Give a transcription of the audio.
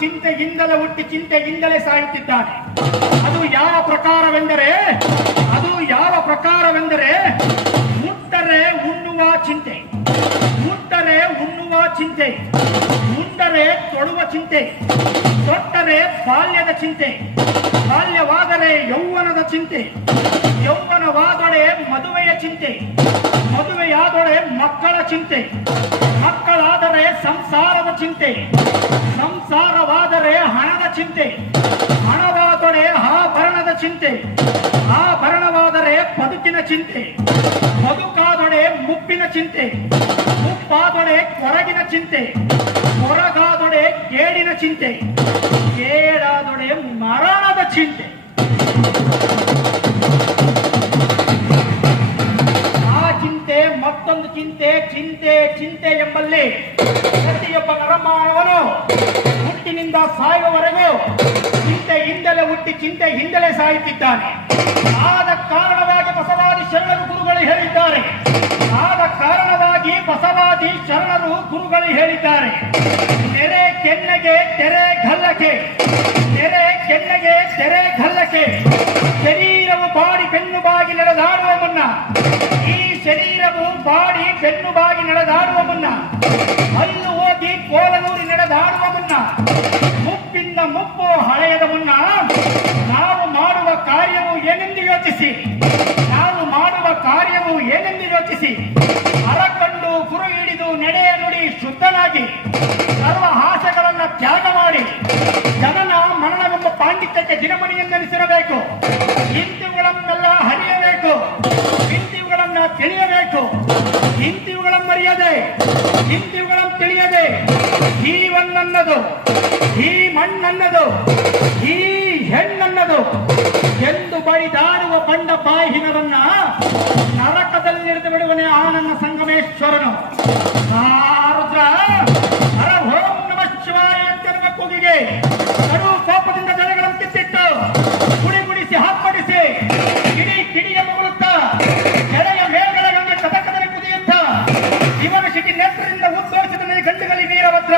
ಚಿಂತೆಯಿಂದಲೇ ಹುಟ್ಟಿ ಚಿಂತೆಯಿಂದಲೇ ಸಾಯುತ್ತಿದ್ದಾನೆ. ಅದು ಯಾವ ಪ್ರಕಾರವೆಂದರೆ, ಅದು ಯಾವ ಪ್ರಕಾರವೆಂದರೆ, ಮುಟ್ಟರೆ ಉಣ್ಣುವ ಚಿಂತೆ, ಮುಟ್ಟರೆ ಉಣ್ಣುವ ಚಿಂತೆ ಉಂಡರೆ ತೊಡುವ ಚಿಂತೆ, ತೊಟ್ಟರೆ ಬಾಲ್ಯದ ಚಿಂತೆ, ಬಾಲ್ಯವಾದರೆ ಯೌವನದ ಚಿಂತೆ ಯೌವನವಾದೊಡೆ ಮದುವೆಯ ಚಿಂತೆ ಮದುವೆಯಾದೊಡೆ ಮಕ್ಕಳ ಚಿಂತೆ, ಮಕ್ಕಳಾದರೆ ಸಂಸಾರದ ಚಿಂತೆ ಹಣವಾದೊಡೆ ಆಭರಣದ ಚಿಂತೆ ಆಭರಣವಾದರೆ ಬದುಕಿನ ಚಿಂತೆ ಬದುಕಾದೊಡೆ ಮುಪ್ಪಿನ ಚಿಂತೆ ಮುಪ್ಪಾದೊಡೆ ಕೊರಗಿನ ಚಿಂತೆ ಕೊರಗಾದೊಡೆ ಕೇಡಿನ ಚಿಂತೆ ಕೇಡಾದೊಡೆ ಮರಣದ ಚಿಂತೆ. ಆ ಚಿಂತೆ, ಮತ್ತೊಂದು ಚಿಂತೆ ಚಿಂತೆ ಚಿಂತೆ ಎಂಬಲ್ಲಿ ಪ್ರತಿಯೊಬ್ಬ ನರಮಾನವನು ಹುಟ್ಟಿನಿಂದ ಸಾಯುವವರೆಗೂ ಚಿಂತೆ ಹಿಂದಲೇ ಸಾಯುತ್ತಿದ್ದಾನೆ. ಆದ ಕಾರಣವಾಗಿ ಬಸವಾದಿ ಶರಣರು ಗುರುಗಳು ಹೇಳಿದ್ದಾರೆ. ಆದ ಕಾರಣವಾಗಿ ಬಸವಾದಿ ಶರಣರು ಗುರುಗಳು ಹೇಳಿದ್ದಾರೆ. ನೆರೆ ಕೆನ್ನೆಗೆ ತೆರೆ ಘಲ್ಲಕೆ ತೆರೆ ಕೆನ್ನೆಗೆ ತೆರೆ ಗಲ್ಲಕ್ಕೆ ಶರೀರವು ಬಾಡಿ ಬೆನ್ನು ಬಾಗಿ ನಡೆದಾಡುವ ಮುನ್ನ, ಈ ಶರೀರವು ಬಾಡಿ ಬೆನ್ನು ಬಾಗಿ ನಡೆದಾಡುವ ಮುನ್ನ ಏನೆಂದು ಯೋಚಿಸಿ? ನಾವು ಮಾಡುವ ಕಾರ್ಯವು ಏನೆಂದು ಯೋಚಿಸಿ? ಅರಕಂಡು ಗುರು ಹಿಡಿದು ನಡೆಯ ನುಡಿ ಶುದ್ಧನಾಗಿ ಸರ್ವ ಹಾಸ್ಯಗಳನ್ನ ತ್ಯಾಗ ಮಾಡಿ ಜನನ ಮರಣವೆಂಬ ಪಾಂಡಿತ್ಯಕ್ಕೆ ದಿನಮಣಿಯೆಂದೆನಿಸಿರಬೇಕು. ಇಂತಿವುಗಳನ್ನೆಲ್ಲ ಹರಿಯಬೇಕು ಇಂತಿವುಗಳನ್ನ ತಿಳಿಯಬೇಕು. ಇಂತಿವುಗಳನ್ನು ಮರೆಯದೆ. ಇಂತಿವುಗಳನ್ನು ತಿಳಿಯದೆ. ಜೀವನ್ನನ್ನದು ಈ ಮಣ್ಣನ್ನದು. ಈ ಕಂಡ ಬಾಯಿನರನ್ನ ನರಕದಲ್ಲಿ ಹಿಡಿದು ಬಿಡುವನೆ ಆ ನನ್ನ ಸಂಗಮೇಶ್ವರನು. ಸಾರುದ್ರ ಹರ ಓಂ ನಮ ಶಿವಾಯ ಅಂತ ಕೂಗಿಗೆ ಕಡು ಕೋಪದಿಂದ ಜನಗಳನ್ನು ಕಿತ್ತಿಟ್ಟು ಗುಡಿ ಗುಡಿಸಿ ಹಾರ್ಪಡಿಸಿ ಗಿಡಿ ಗಿಡಿಯ ಮುಗುಳುತ್ತ ಕೆರೆಯ ಮೇಲ್ಗಳ ಗಂಗೆ ಕದಕದಲ್ಲಿ ಕುದಿಯುತ್ತ ಇವನ ಶಿಟಿ ನೇತ್ರದಿಂದ ಉದ್ಘೋಷಿಸಿದ ಗಂಟೆಗಳಲ್ಲಿ ನೀರವತ್ರ